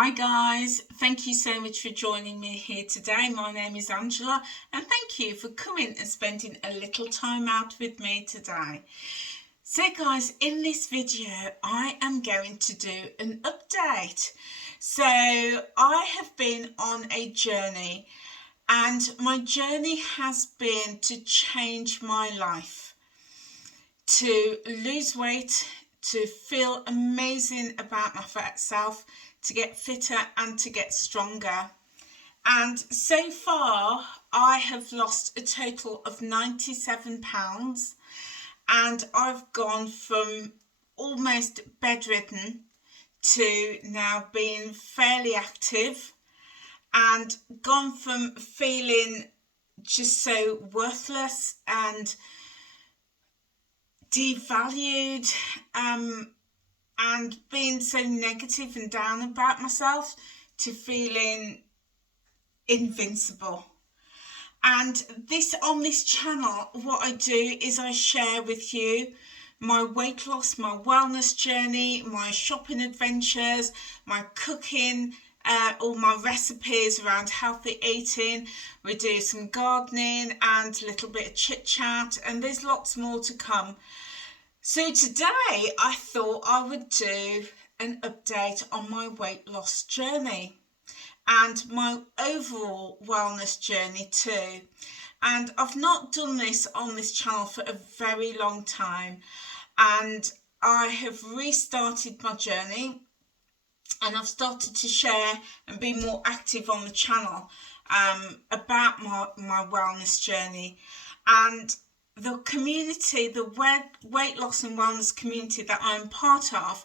Hi guys, thank you so much for joining me here today. My name is Angela and thank you for coming and spending a little time out with me today. So guys, in this video I am going to do an update. So I have been on a journey and my journey has been to change my life, to lose weight, to feel amazing about my fat self, to get fitter and to get stronger. And so far I have lost a total of 97 pounds and I've gone from almost bedridden to now being fairly active, and gone from feeling just so worthless and devalued and being so negative and down about myself to feeling invincible. And on this channel, what I do is I share with you my weight loss, my wellness journey, my shopping adventures, my cooking, all my recipes around healthy eating. We do some gardening and a little bit of chit chat, and there's lots more to come. So today I thought I would do an update on my weight loss journey and my overall wellness journey too. And I've not done this on this channel for a very long time, and I have restarted my journey and I've started to share and be more active on the channel about my wellness journey. And the community, the weight loss and wellness community that I'm part of,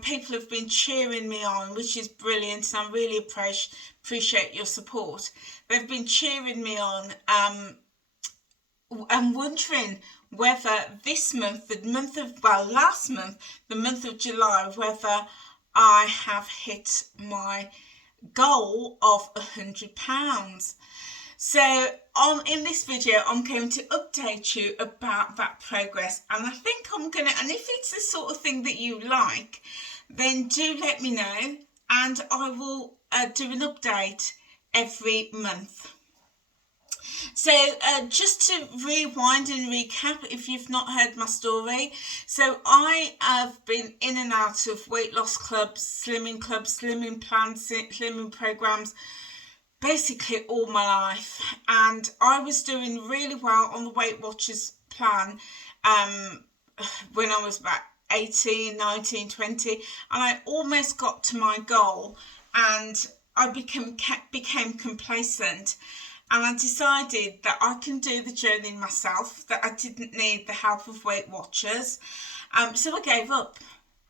people have been cheering me on, which is brilliant, and I really appreciate your support. They've been cheering me on and wondering whether this month, last month, the month of July, whether I have hit my goal of 100 pounds. So in this video I'm going to update you about that progress, and I think I'm gonna, and if it's the sort of thing that you like, then do let me know and I will do an update every month. So just to rewind and recap, if you've not heard my story, so I have been in and out of weight loss clubs, slimming plans, slimming programs, basically all my life. And I was doing really well on the Weight Watchers plan when I was about 18, 19, 20, and I almost got to my goal and I became complacent. And I decided that I can do the journey myself, that I didn't need the help of Weight Watchers. So I gave up.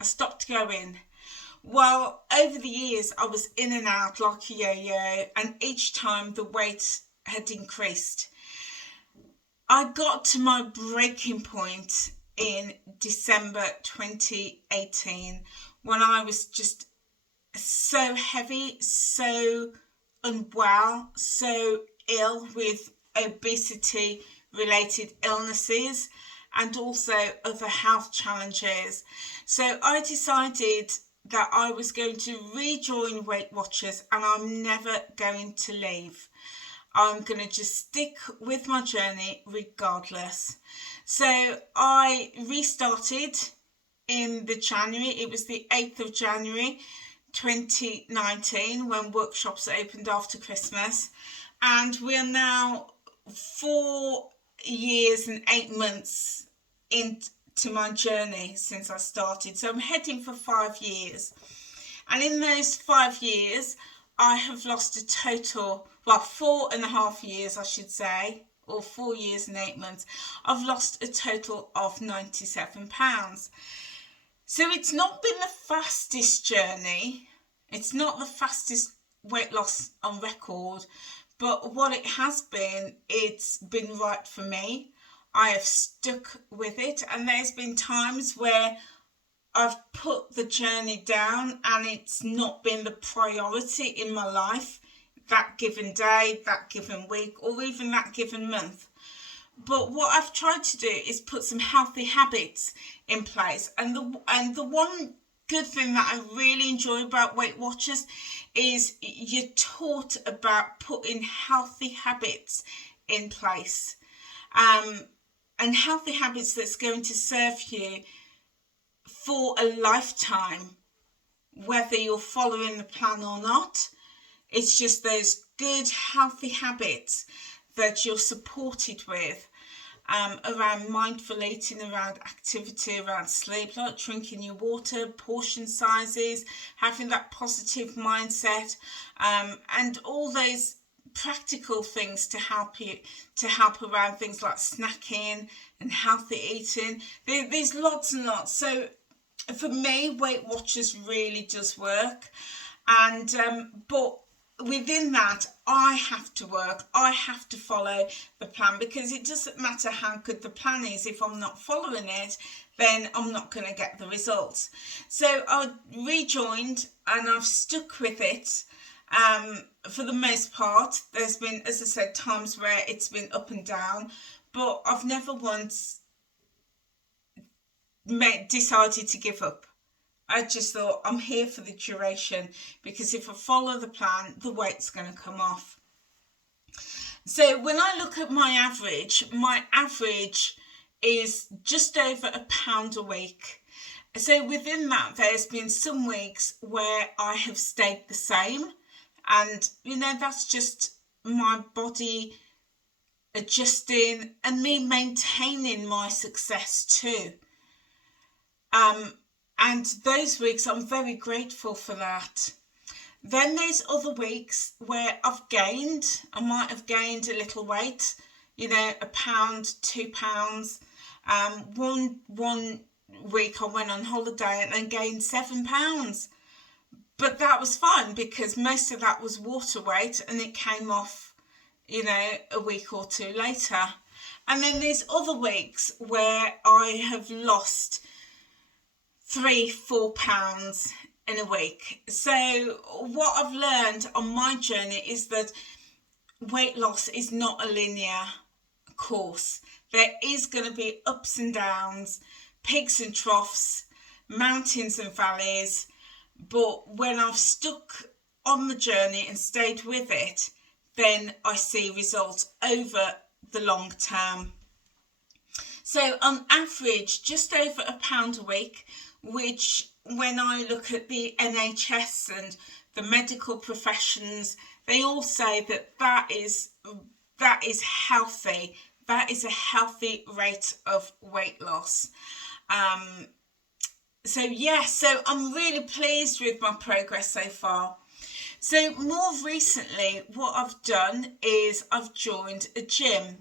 I stopped going. Well, over the years, I was in and out like a yo-yo, and each time the weight had increased. I got to my breaking point in December 2018 when I was just so heavy, so unwell, so ill with obesity related illnesses and also other health challenges. So I decided that I was going to rejoin Weight Watchers and I'm never going to leave. I'm going to just stick with my journey regardless. So I restarted in the January, it was the 8th of January 2019 when workshops opened after Christmas, and we are now 4 years and 8 months into my journey since I started. So I'm heading for 5 years, and in those 5 years I have lost a total, 4.5 years I should say, or 4 years and 8 months, I've lost a total of 97 pounds. So it's not been the fastest journey, it's not the fastest weight loss on record, but what it has been, it's been right for me. I have stuck with it, and there's been times where I've put the journey down and it's not been the priority in my life that given day, that given week, or even that given month. But what I've tried to do is put some healthy habits in place, and the one good thing that I really enjoy about Weight Watchers is you're taught about putting healthy habits in place, and healthy habits that's going to serve you for a lifetime, whether you're following the plan or not. It's just those good healthy habits that you're supported with, around mindful eating, around activity, around sleep, like drinking your water, portion sizes, having that positive mindset, and all those practical things to help around things like snacking and healthy eating. There's lots and lots. So for me, Weight Watchers really does work, and but within that, I have to work, I have to follow the plan, because it doesn't matter how good the plan is. If I'm not following it, then I'm not going to get the results. So I rejoined and I've stuck with it. For the most part, there's been, as I said, times where it's been up and down, but I've never once decided to give up. I just thought, I'm here for the duration, because if I follow the plan, the weight's going to come off. So when I look at my average is just over £1 a week. So within that, there's been some weeks where I have stayed the same, and that's just my body adjusting and me maintaining my success too. And those weeks, I'm very grateful for that. Then there's other weeks where I've gained. I might have gained a little weight, £1, £2. One week I went on holiday and gained £7. But that was fine, because most of that was water weight, and it came off, a week or two later. And then there's other weeks where I have lost £3-4 in a week. So what I've learned on my journey is that weight loss is not a linear course. There is going to be ups and downs, peaks and troughs, mountains and valleys, but when I've stuck on the journey and stayed with it, then I see results over the long term. So on average, just over £1 a week, which when I look at the NHS and the medical professions, they all say that is healthy. That is a healthy rate of weight loss. So I'm really pleased with my progress so far. So more recently, what I've done is I've joined a gym.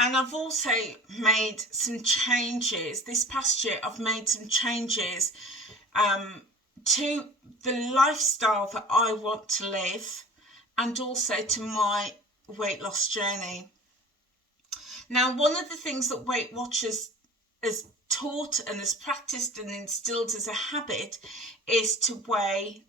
And I've also made some changes. This past year, I've made some changes to the lifestyle that I want to live, and also to my weight loss journey. Now, one of the things that Weight Watchers has taught and has practiced and instilled as a habit is to weigh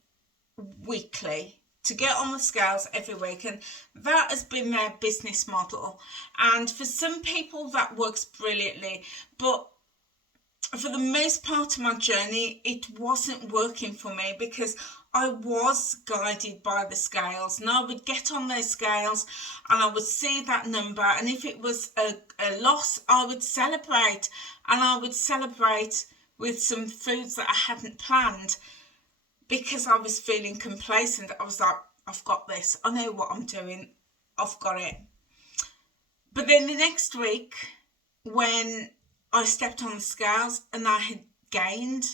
weekly, to get on the scales every week, and that has been their business model. And for some people that works brilliantly, but for the most part of my journey, it wasn't working for me, because I was guided by the scales, and I would get on those scales and I would see that number, and if it was a loss, I would celebrate, and I would celebrate with some foods that I hadn't planned, because I was feeling complacent. I was like, I've got this, I know what I'm doing, I've got it. But then the next week, when I stepped on the scales and I had gained,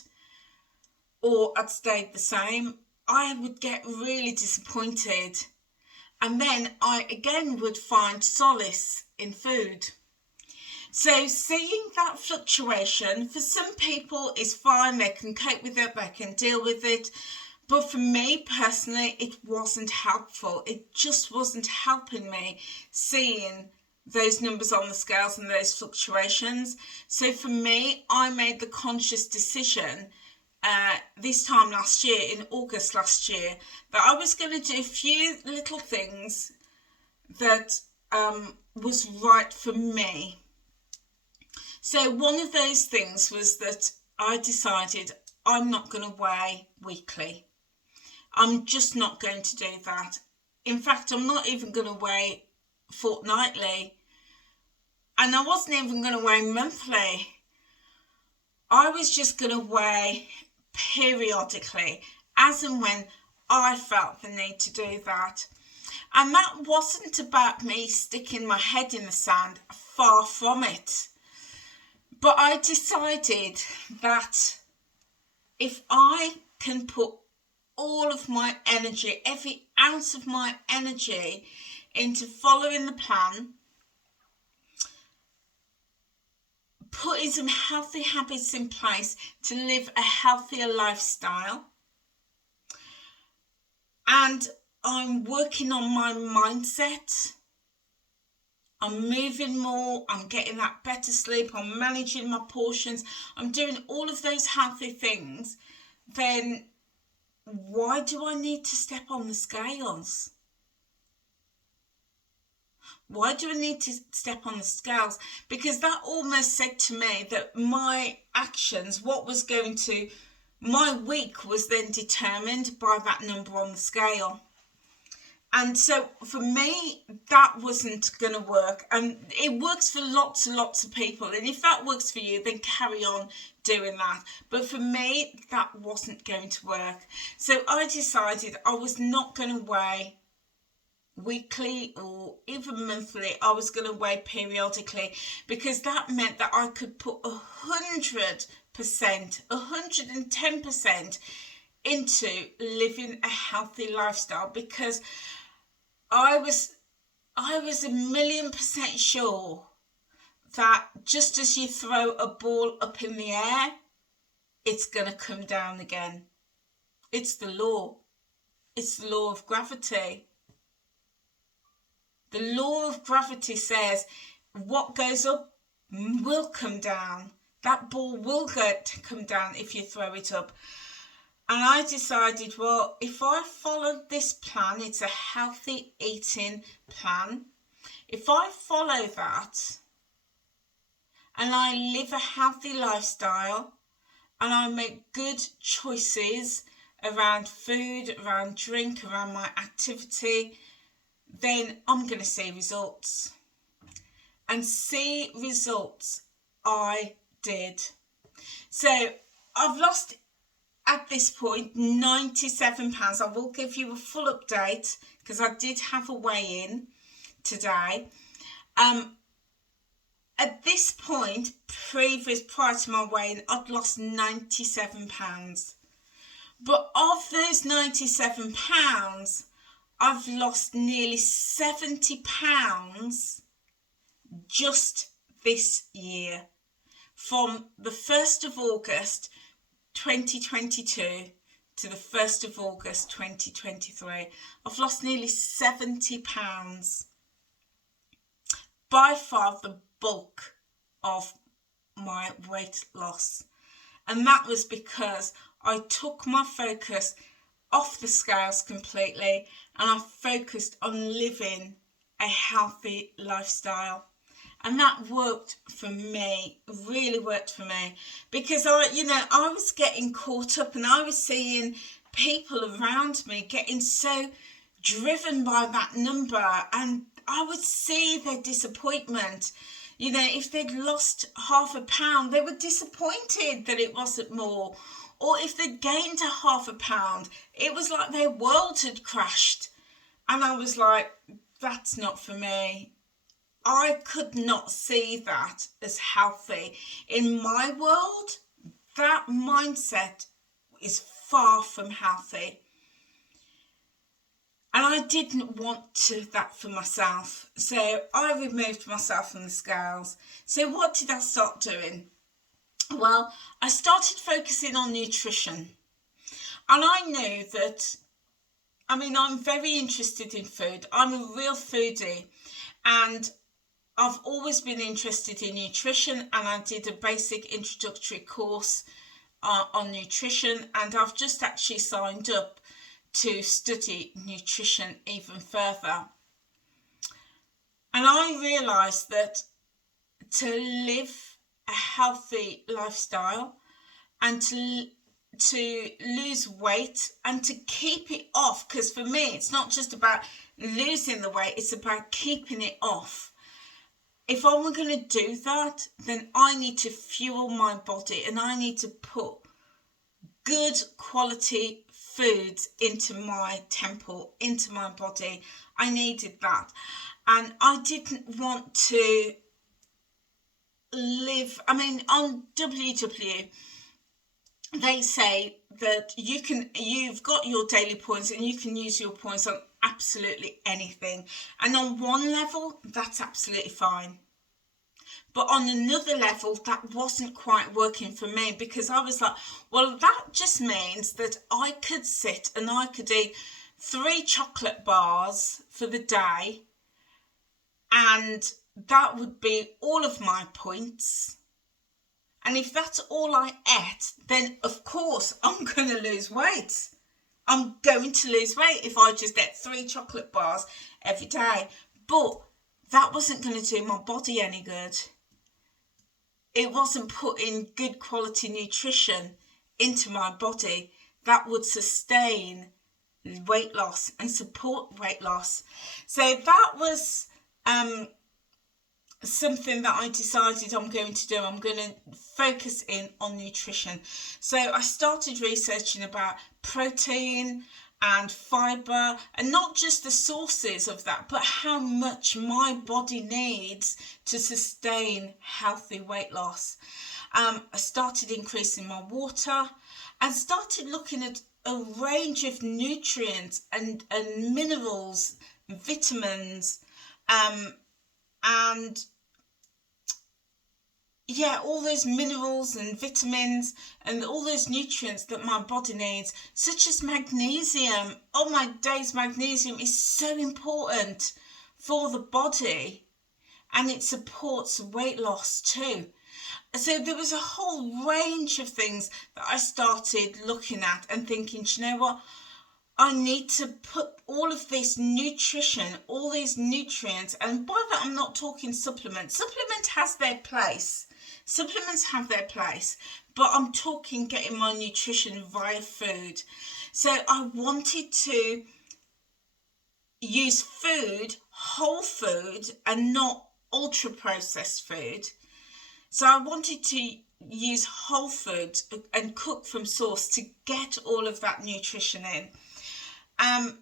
or I'd stayed the same, I would get really disappointed. And then I again would find solace in food. So seeing that fluctuation, for some people is fine, they can cope with it, they can deal with it. But for me personally, it wasn't helpful. It just wasn't helping me, seeing those numbers on the scales and those fluctuations. So for me, I made the conscious decision this time last year, in August last year, that I was going to do a few little things that was right for me. So one of those things was that I decided I'm not going to weigh weekly. I'm just not going to do that. In fact, I'm not even going to weigh fortnightly. And I wasn't even going to weigh monthly. I was just going to weigh periodically, as and when I felt the need to do that. And that wasn't about me sticking my head in the sand, far from it. But I decided that if I can put all of my energy, every ounce of my energy into following the plan, putting some healthy habits in place to live a healthier lifestyle, and I'm working on my mindset, I'm moving more, I'm getting that better sleep, I'm managing my portions, I'm doing all of those healthy things, then why do I need to step on the scales? Why do I need to step on the scales? Because that almost said to me that my actions, my week was then determined by that number on the scale. And so for me, that wasn't going to work. And it works for lots and lots of people. And if that works for you, then carry on doing that. But for me, that wasn't going to work. So I decided I was not going to weigh weekly or even monthly. I was going to weigh periodically, because that meant that I could put 100%, 110% into living a healthy lifestyle, because I was 1,000,000% sure that just as you throw a ball up in the air, it's going to come down again. It's the law. It's the law of gravity. The law of gravity says what goes up will come down. That ball will come down if you throw it up. And I decided, well, if I follow this plan, it's a healthy eating plan. If I follow that and I live a healthy lifestyle and I make good choices around food, around drink, around my activity, then I'm going to see results. And see results I did. So I've lost, at this point, 97 pounds. I will give you a full update because I did have a weigh-in today. At this point, prior to my weigh-in, I'd lost 97 pounds. But of those 97 pounds, I've lost nearly 70 pounds just this year. From the 1st of August 2022 to the 1st of August 2023, I've lost nearly 70 pounds. By far the bulk of my weight loss. And that was because I took my focus off the scales completely and I focused on living a healthy lifestyle. And that worked for me, really worked for me, because I was getting caught up and I was seeing people around me getting so driven by that number, and I would see their disappointment. If they'd lost half a pound, they were disappointed that it wasn't more. Or if they'd gained a half a pound, it was like their world had crashed. And I was like, that's not for me. I could not see that as healthy. In my world, that mindset is far from healthy. And I didn't want that for myself. So I removed myself from the scales. So what did I start doing? Well, I started focusing on nutrition. And I knew that, I'm very interested in food. I'm a real foodie. And I've always been interested in nutrition, and I did a basic introductory course on nutrition, and I've just actually signed up to study nutrition even further. And I realised that to live a healthy lifestyle and to to lose weight and to keep it off, because for me it's not just about losing the weight, it's about keeping it off. If I'm going to do that, then I need to fuel my body and I need to put good quality foods into my temple, into my body. I needed that. And I didn't want to live, I mean, on WW, they say that you've got your daily points and you can use your points on absolutely anything. And on one level, that's absolutely fine. But on another level, that wasn't quite working for me, because I was like, well, that just means that I could sit and I could eat 3 chocolate bars for the day, and that would be all of my points. And if that's all I ate, then of course I'm going to lose weight. I'm going to lose weight if I just ate 3 chocolate bars every day. But that wasn't going to do my body any good. It wasn't putting good quality nutrition into my body that would sustain weight loss and support weight loss. So that was something that I decided I'm going to do. I'm going to focus in on nutrition. So I started researching about protein and fibre, and not just the sources of that, but how much my body needs to sustain healthy weight loss. I started increasing my water and started looking at a range of nutrients and minerals, vitamins, and yeah, all those minerals and vitamins and all those nutrients that my body needs, such as magnesium. Oh my days, magnesium is so important for the body, and it supports weight loss too. So there was a whole range of things that I started looking at and thinking, do you know what? I need to put all of this nutrition, all these nutrients, and by that I'm not talking supplements. Supplement has their place. Supplements have their place, but I'm talking getting my nutrition via food. So I wanted to use food, whole food, and not ultra processed food. So I wanted to use whole food and cook from source to get all of that nutrition in. And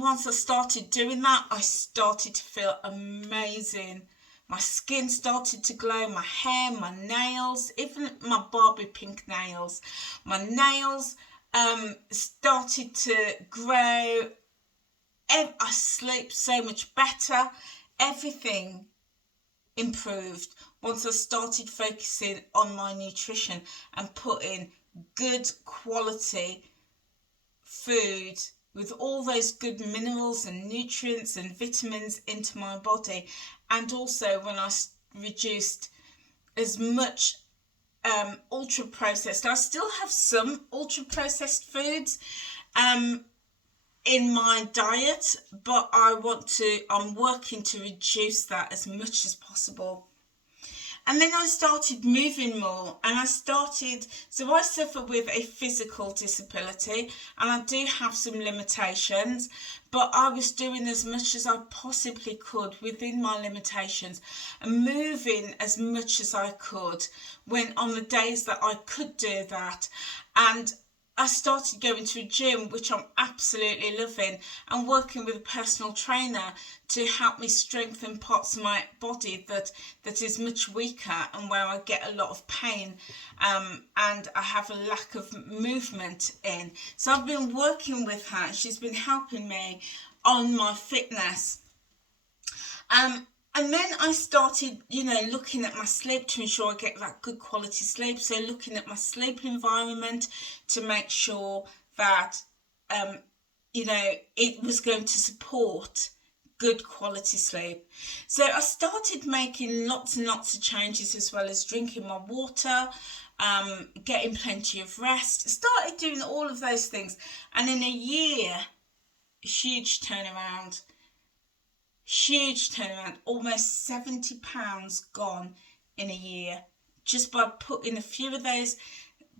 once I started doing that, I started to feel amazing. My skin started to glow, my hair, my nails, even my Barbie pink nails. My nails started to grow. I sleep so much better. Everything improved once I started focusing on my nutrition and putting good quality food with all those good minerals and nutrients and vitamins into my body. And also when I reduced as much ultra processed, I still have some ultra processed foods in my diet, but I'm working to reduce that as much as possible. And then I started moving more, and I suffer with a physical disability, and I do have some limitations, but I was doing as much as I possibly could within my limitations and moving as much as I could when on the days that I could do that. And I started going to a gym, which I'm absolutely loving, and working with a personal trainer to help me strengthen parts of my body that is much weaker and where I get a lot of pain and I have a lack of movement in. So I've been working with her. She's been helping me on my fitness. And then I started, looking at my sleep to ensure I get that good quality sleep. So looking at my sleep environment to make sure that, it was going to support good quality sleep. So I started making lots and lots of changes, as well as drinking my water, getting plenty of rest. Started doing all of those things. And in a year, huge turnaround, almost 70 pounds gone in a year, just by putting a few of those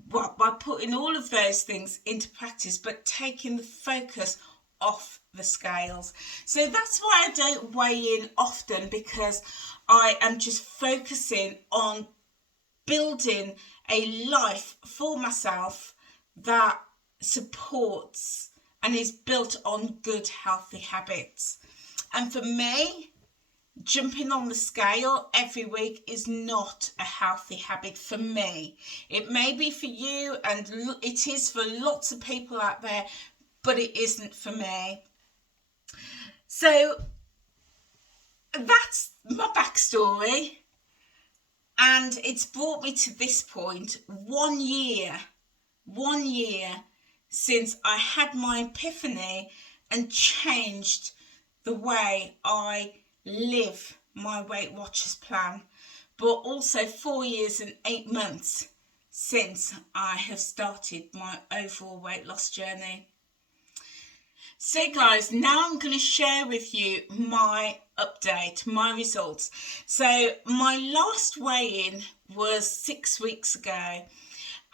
by putting all of those things into practice, but taking the focus off the scales. So that's why I don't weigh in often, because I am just focusing on building a life for myself that supports and is built on good, healthy habits. And for me, jumping on the scale every week is not a healthy habit for me. It may be for you, and it is for lots of people out there, but it isn't for me. So that's my backstory, and it's brought me to this point. 1 year since I had my epiphany and changed the way I live my Weight Watchers plan, but also 4 years and 8 months since I have started my overall weight loss journey. So guys, now I'm going to share with you my update, my results. So my last weigh-in was 6 weeks ago,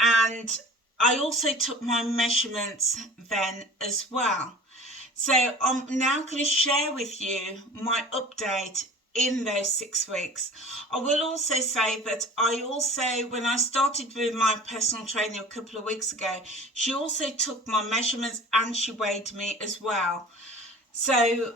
and I also took my measurements then as well. So I'm now going to share with you my update in those 6 weeks. I will also say that when I started with my personal trainer a couple of weeks ago, she also took my measurements and she weighed me as well. So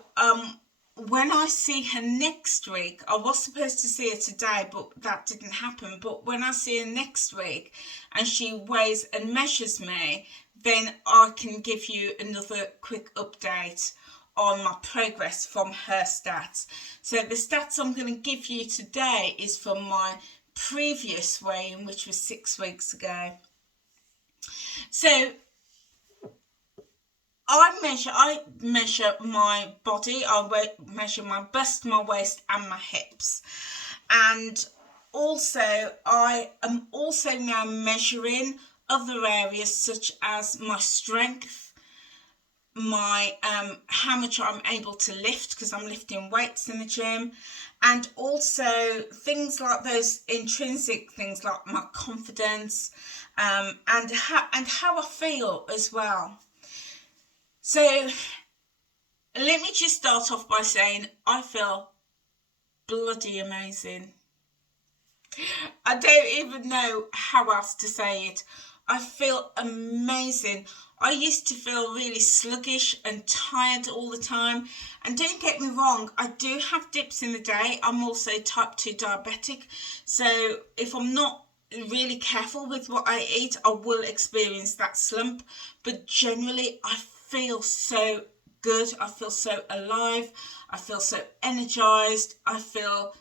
when I see her next week, I was supposed to see her today, but that didn't happen. But when I see her next week and she weighs and measures me, then I can give you another quick update on my progress from her stats. So the stats I'm going to give you today is from my previous weigh-in, which was 6 weeks ago. So I measure my body, I measure my bust, my waist and my hips. And also I am also now measuring other areas such as my strength, my how much I'm able to lift, because I'm lifting weights in the gym, and also things like those intrinsic things like my confidence, and how I feel as well. So let me just start off by saying I feel bloody amazing. I don't even know how else to say it. I feel amazing. I used to feel really sluggish and tired all the time. And don't get me wrong, I do have dips in the day. I'm also type 2 diabetic. So if I'm not really careful with what I eat, I will experience that slump. But generally, I feel so good. I feel so alive. I feel so energized. I feel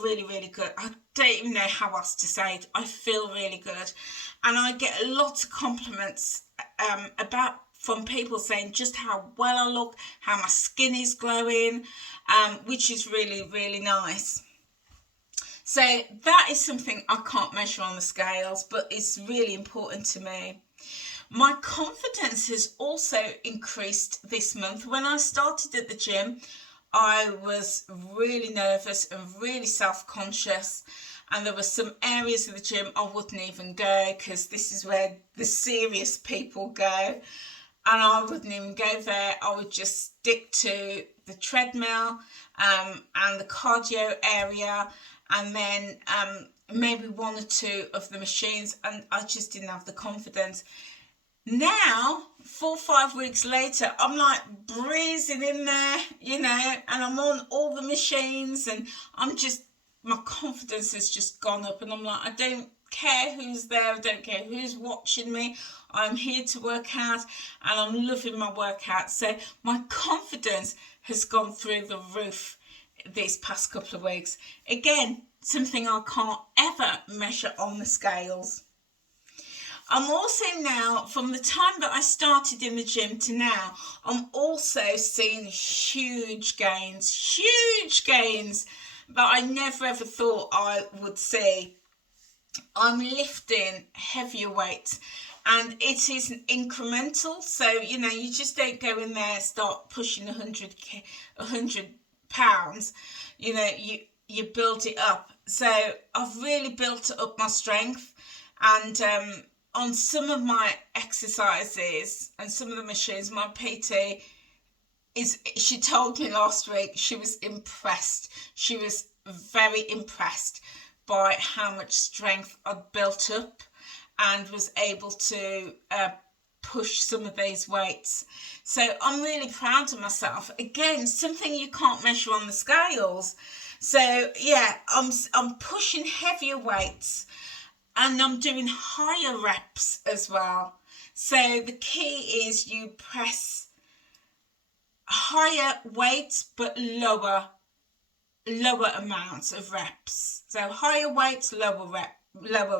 really, really good. I don't even know how else to say it. I feel really good. And I get a lot of compliments from people saying just how well I look, how my skin is glowing, which is really, really nice. So that is something I can't measure on the scales, but it's really important to me. My confidence has also increased this month. When I started at the gym, I was really nervous and really self-conscious, and there were some areas of the gym I wouldn't even go, because this is where the serious people go, and I wouldn't even go there. I would just stick to the treadmill and the cardio area, and then maybe 1 or 2 of the machines, and I just didn't have the confidence. Now, 4 or 5 weeks later, I'm like breezing in there, and I'm on all the machines, and my confidence has just gone up, and I'm like, I don't care who's there, I don't care who's watching me, I'm here to work out, and I'm loving my workout. So my confidence has gone through the roof these past couple of weeks. Again, something I can't ever measure on the scales. I'm also now, from the time that I started in the gym to now, I'm also seeing huge gains that I never ever thought I would see. I'm lifting heavier weights, and it is incremental. So, you just don't go in there and start pushing 100 pounds. You build it up. So I've really built up my strength. And on some of my exercises and some of the machines, my PT she told me last week she was impressed. She was very impressed by how much strength I'd built up and was able to push some of these weights. So I'm really proud of myself. Again, something you can't measure on the scales. So yeah, I'm pushing heavier weights and I'm doing higher reps as well. So the key is you press higher weights but lower amounts of reps. So higher weights, lower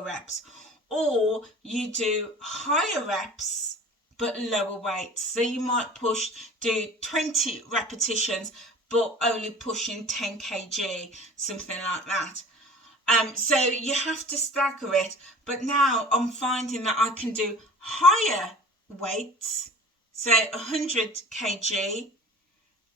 reps. Or you do higher reps but lower weights. So you might do 20 repetitions but only pushing 10 kg, something like that. So you have to stagger it. But now I'm finding that I can do higher weights, so 100 kg,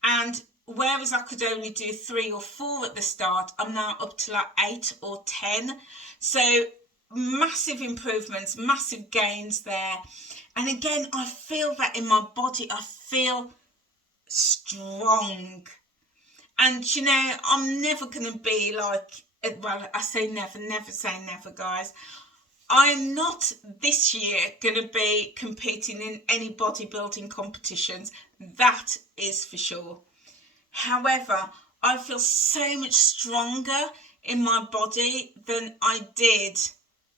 and whereas I could only do 3 or 4 at the start, I'm now up to like 8 or 10. So massive improvements, massive gains there. And again, I feel that in my body. I feel strong. And you know, I'm never going to be like, well, I say never say never, guys. I'm not this year going to be competing in any bodybuilding competitions. That is for sure. However, I feel so much stronger in my body than I did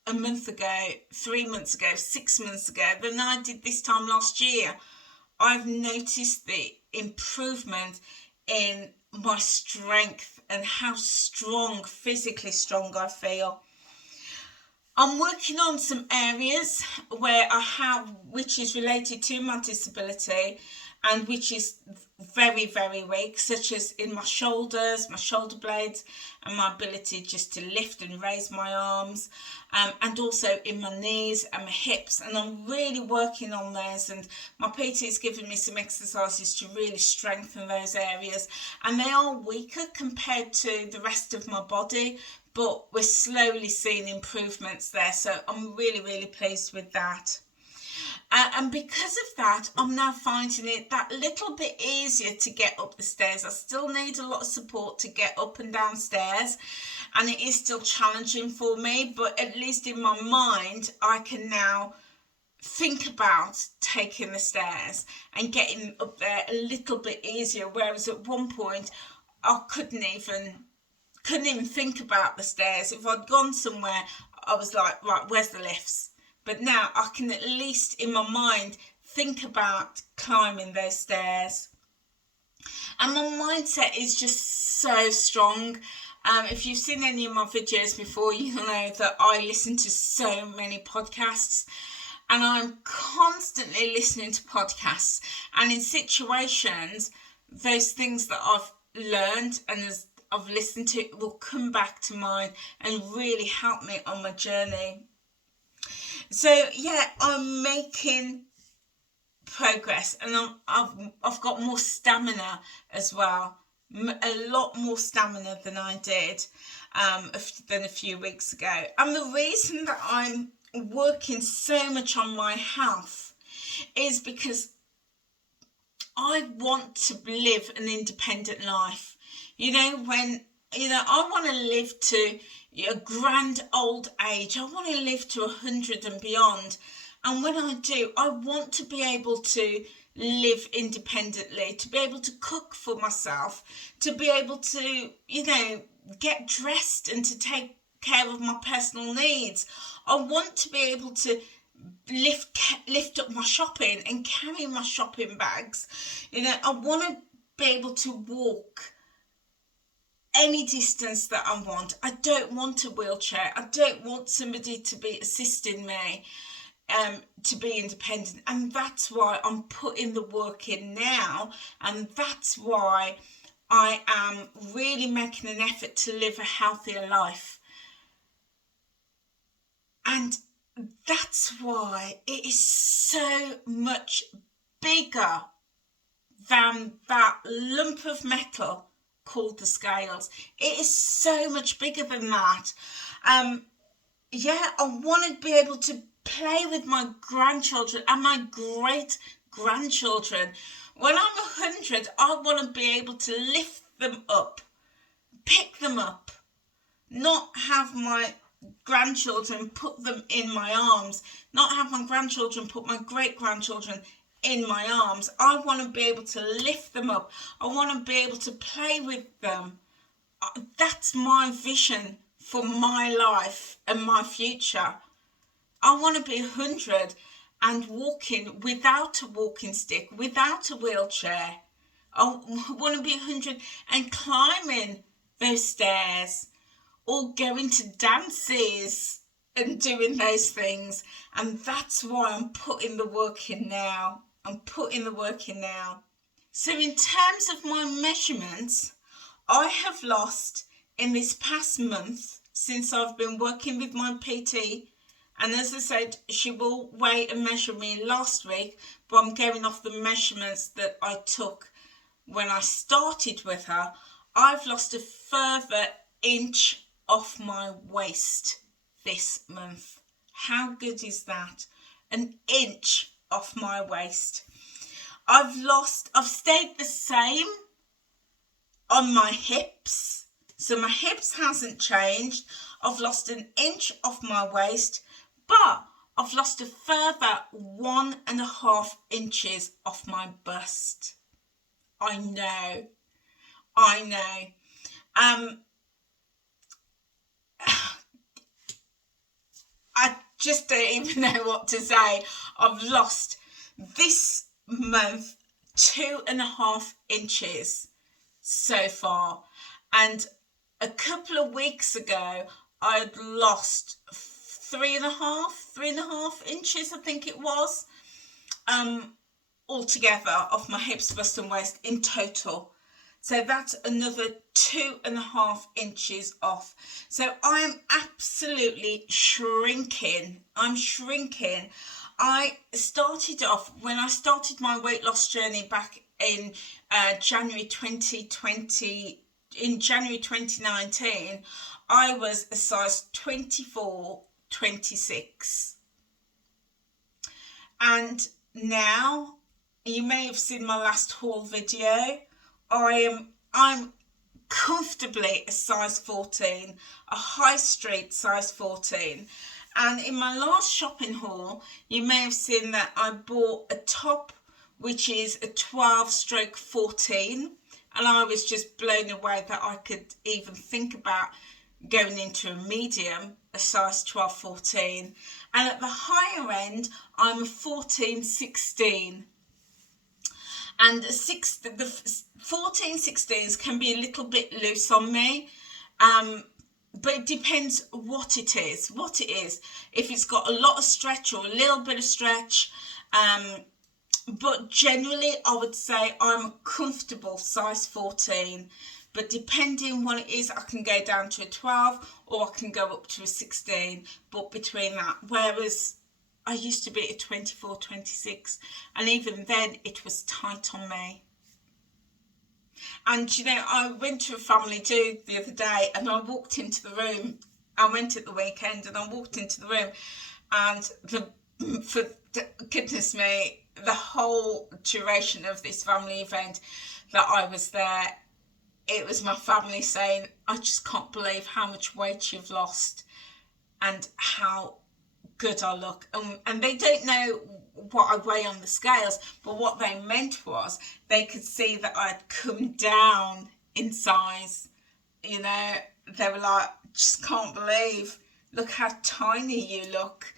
a month ago, 3 months ago, 6 months ago, than I did this time last year. I've noticed the improvement in my strength and how strong, physically strong I feel. I'm working on some areas where which is related to my disability and which is very, very weak, such as in my shoulders, my shoulder blades, and my ability just to lift and raise my arms, and also in my knees and my hips. And I'm really working on those, and my PT has given me some exercises to really strengthen those areas, and they are weaker compared to the rest of my body, but we're slowly seeing improvements there. So I'm really, really pleased with that. And because of that, I'm now finding it that little bit easier to get up the stairs. I still need a lot of support to get up and down stairs, and it is still challenging for me, but at least in my mind, I can now think about taking the stairs and getting up there a little bit easier, whereas at one point, I couldn't even think about the stairs. If I'd gone somewhere, I was like, right, where's the lifts? But now I can at least in my mind think about climbing those stairs. And my mindset is just so strong. If you've seen any of my videos before, you know that I listen to so many podcasts. And I'm constantly listening to podcasts. And in situations, those things that I've learned and I've listened to will come back to mind and really help me on my journey. So yeah, I'm making progress, and I've got more stamina as well, a lot more stamina than I did than a few weeks ago. And the reason that I'm working so much on my health is because I want to live an independent life. I want to live to a grand old age. I want to live to 100 and beyond. And when I do, I want to be able to live independently, to be able to cook for myself, to be able to, get dressed and to take care of my personal needs. I want to be able to lift up my shopping and carry my shopping bags. I want to be able to walk any distance that I want. I don't want a wheelchair. I don't want somebody to be assisting me to be independent. And that's why I'm putting the work in now. And that's why I am really making an effort to live a healthier life. And that's why it is so much bigger than that lump of metal called the scales. It is so much bigger than that. I want to be able to play with my grandchildren and my great grandchildren. When I'm 100, I want to be able to lift them up, pick them up, not have my grandchildren put them in my arms, not have my grandchildren put my great grandchildren in my arms. I want to be able to lift them up. I want to be able to play with them. That's my vision for my life and my future. I want to be 100 and walking without a walking stick, without a wheelchair. I want to be 100 and climbing those stairs, or going to dances and doing those things. And that's why I'm putting the work in now. So in terms of my measurements, I have lost in this past month, since I've been working with my PT, and as I said, she will weigh and measure me last week, but I'm going off the measurements that I took when I started with her. I've lost a further inch off my waist this month. How good is that? An inch off my waist. I've stayed the same on my hips. So my hips hasn't changed. I've lost an inch off my waist, but I've lost a further 1.5 inches off my bust. I know. I just don't even know what to say. I've lost this month 2.5 inches so far, and a couple of weeks ago I'd lost 3.5 inches, I think it was, altogether off my hips, bust and waist in total. So that's another 2.5 inches off. So I am absolutely shrinking. I'm shrinking. I started off, when I started my weight loss journey back in January 2020, in January 2019, I was a size 24, 26. And now, you may have seen my last haul video, I'm comfortably a size 14, a high street size 14. And in my last shopping haul, you may have seen that I bought a top which is a 12/14, and I was just blown away that I could even think about going into a medium, a size 12/14. And at the higher end, I'm a 14/16. And the 14/16s can be a little bit loose on me, but it depends what it is. If it's got a lot of stretch or a little bit of stretch, but generally I would say I'm a comfortable size 14. But depending what it is, I can go down to a 12 or I can go up to a 16, but between that. Whereas I used to be a 24, 26, and even then it was tight on me. And you know, I went to a family do the other day, and I walked into the room. I went at the weekend and I walked into the room, and for goodness me, the whole duration of this family event that I was there, it was my family saying, I just can't believe how much weight you've lost and how good I look. And they don't know what I weigh on the scales, but what they meant was they could see that I'd come down in size. You know, they were like, just can't believe, look how tiny you look.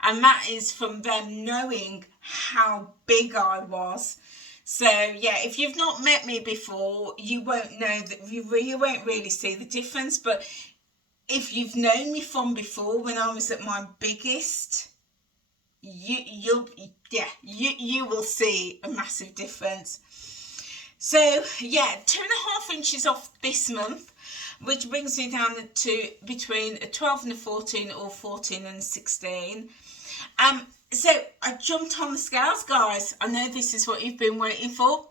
And that is from them knowing how big I was. So yeah, if you've not met me before, you won't know that, you won't really see the difference. But if you've known me from before, when I was at my biggest, you will see a massive difference. So yeah, 2.5 inches off this month, which brings me down to between a 12 and a 14, or 14 and a 16. So I jumped on the scales, guys. I know this is what you've been waiting for.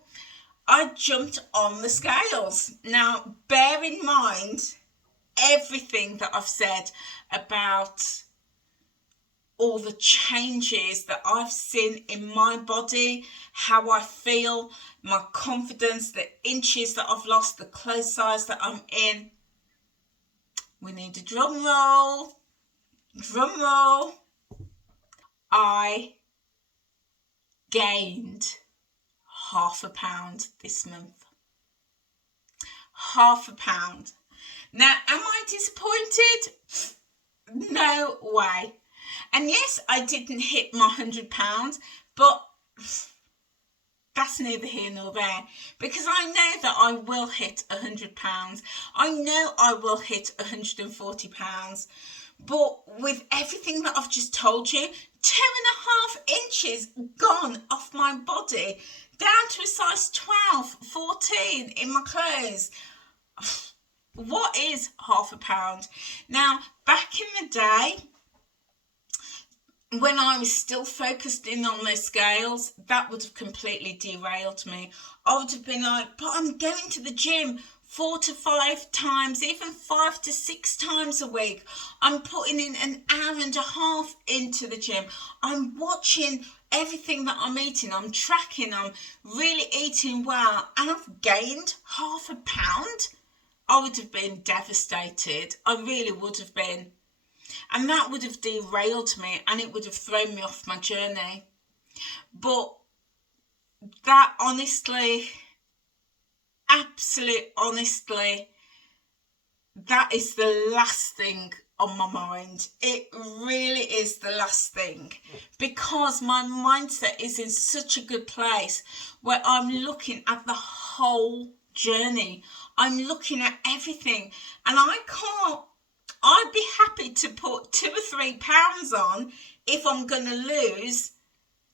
I jumped on the scales. Now, bear in mind, everything that I've said about all the changes that I've seen in my body, how I feel, my confidence, the inches that I've lost, the clothes size that I'm in. We need a drum roll. Drum roll. I gained ½ pound this month. ½ pound. Now, am I disappointed? No way. And yes, I didn't hit my £100, but that's neither here nor there, because I know that I will hit £100. I know I will hit £140. But with everything that I've just told you, 2.5 inches gone off my body, down to a size 12, 14 in my clothes. What is ½ pound? Now, back in the day, when I was still focused in on those scales, that would have completely derailed me. I would have been like, but I'm going to the gym 4 to 5 times, even 5 to 6 times a week. I'm putting in an hour and a half into the gym. I'm watching everything that I'm eating. I'm tracking. I'm really eating well. And I've gained ½ pound. I would have been devastated. I really would have been. And that would have derailed me, and it would have thrown me off my journey. But that honestly, absolute honestly, that is the last thing on my mind. It really is the last thing, because my mindset is in such a good place where I'm looking at the whole journey. I'm looking at everything, and I'd be happy to put 2 or 3 pounds on if I'm going to lose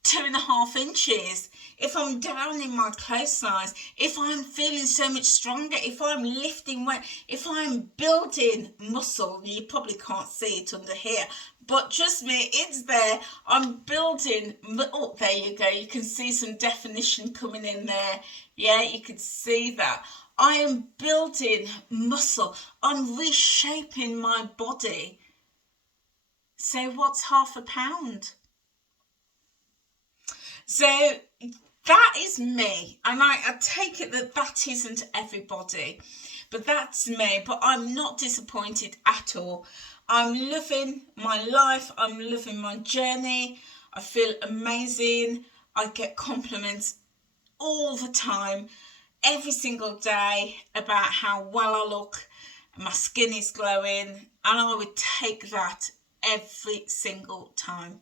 2.5 inches, if I'm down in my clothes size, if I'm feeling so much stronger, if I'm lifting weight, if I'm building muscle. You probably can't see it under here, but trust me, it's there. I'm building. Oh, there you go. You can see some definition coming in there. Yeah, you can see that. I am building muscle. I'm reshaping my body. So what's ½ pound? So that is me. And I take it that isn't everybody. But that's me. But I'm not disappointed at all. I'm loving my life. I'm loving my journey. I feel amazing. I get compliments all the time, every single day, about how well I look, my skin is glowing, and I would take that every single time.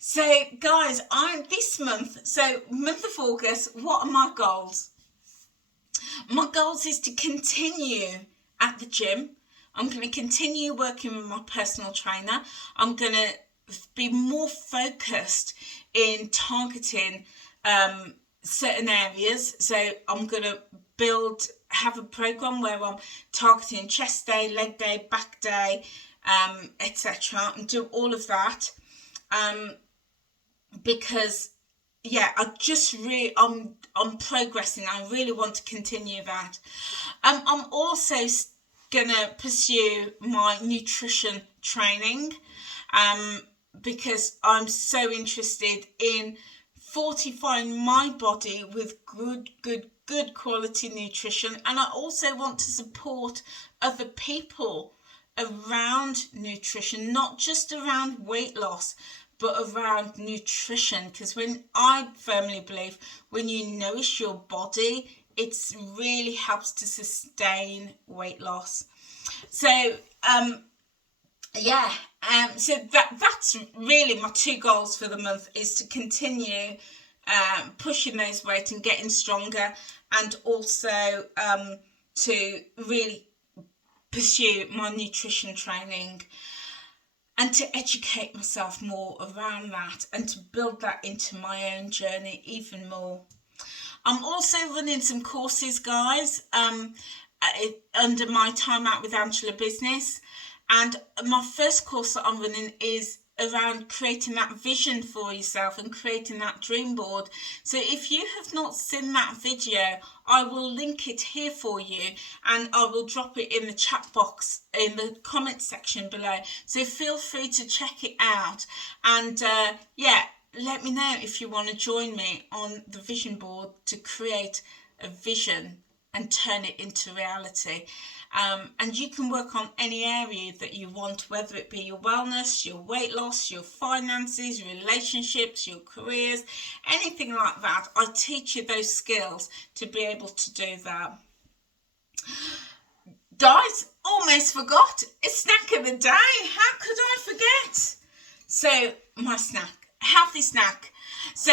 So guys, this month, so month of August, what are my goals? My goals is to continue at the gym. I'm going to continue working with my personal trainer. I'm going to be more focused in targeting certain areas. So I'm going to have a program where I'm targeting chest day, leg day, back day, etc. and do all of that. Because I'm progressing. I really want to continue that. I'm also gonna pursue my nutrition training, because I'm so interested in fortifying my body with good quality nutrition, and I also want to support other people around nutrition, not just around weight loss, but around nutrition, because I firmly believe when you nourish your body, it really helps to sustain weight loss. So so that's really my 2 goals for the month, is to continue pushing those weight and getting stronger, and also to really pursue my nutrition training, and to educate myself more around that, and to build that into my own journey even more. I'm also running some courses, guys, under my Time Out with Angela business. And my first course that I'm running is around creating that vision for yourself and creating that dream board. So if you have not seen that video, I will link it here for you, and I will drop it in the chat box in the comment section below. So feel free to check it out, and yeah, let me know if you want to join me on the vision board to create a vision and turn it into reality. And you can work on any area that you want, whether it be your wellness, your weight loss, your finances, your relationships, your careers, anything like that. I teach you those skills to be able to do that. Guys, almost forgot, it's snack of the day. How could I forget? So my snack, healthy snack. So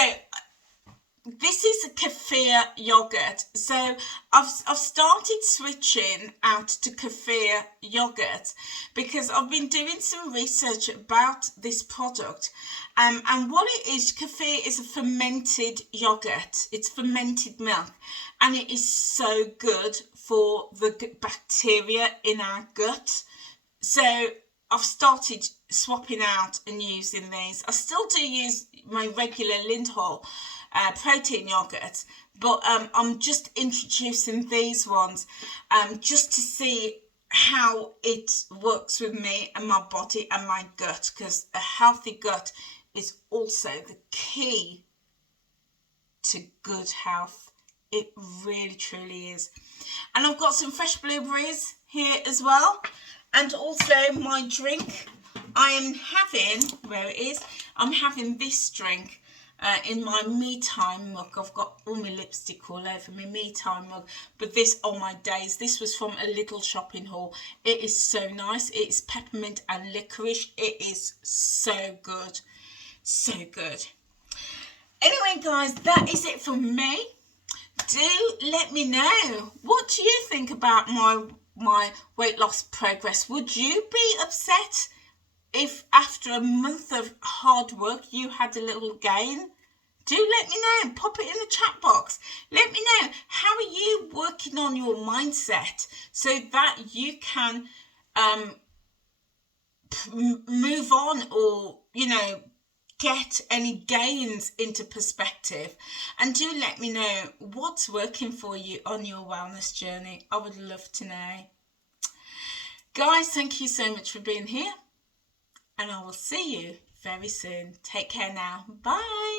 this is a kefir yogurt. So I've started switching out to kefir yogurt because I've been doing some research about this product. And what it is, kefir is a fermented yogurt. It's fermented milk, and it is so good for the bacteria in our gut. So I've started swapping out and using these. I still do use my regular Lindholm protein yogurt, but I'm just introducing these ones just to see how it works with me and my body and my gut, because a healthy gut is also the key to good health. It really truly is. And I've got some fresh blueberries here as well, and also my drink. I am having, where it is, I'm having this drink in my me time mug. I've got all my lipstick all over my me time mug, but this, oh my days, this was from a little shopping haul. It is so nice. It's peppermint and licorice. It is so good, so good. Anyway guys, that is it from me. Do let me know, what do you think about my weight loss progress? Would you be upset if after a month of hard work you had a little gain? Do let me know. Pop it in the chat box. Let me know, how are you working on your mindset so that you can move on, or, you know, get any gains into perspective. And do let me know what's working for you on your wellness journey. I would love to know. Guys, thank you so much for being here, and I will see you very soon. Take care now. Bye.